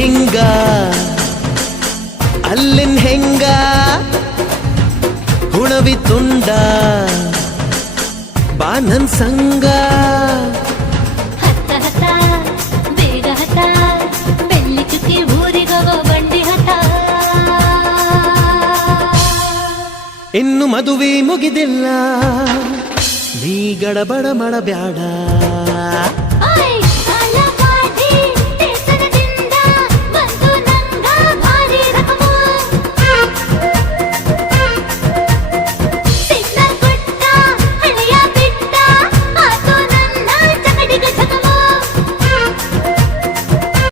ಹಿಂಗ ಅಲ್ಲಿನ್ ಹೆಂಗ ಹುಣವಿ ತುಂಡ ಬಾ ನನ್ ಸಂಗ ಹತ್ತ ಹತ್ತ ಬೇಗ ಹತ್ತ ಬೆಳ್ಳಿ ಚುಕ್ಕಿ ಊರಿಗವ ಬಂಡಿ ಹತ್ತ ಇನ್ನು ಮದುವೆ ಮುಗಿದಿಲ್ಲ ನೀ ಗಡಬಡ ಮಾಡಬ್ಯಾಡ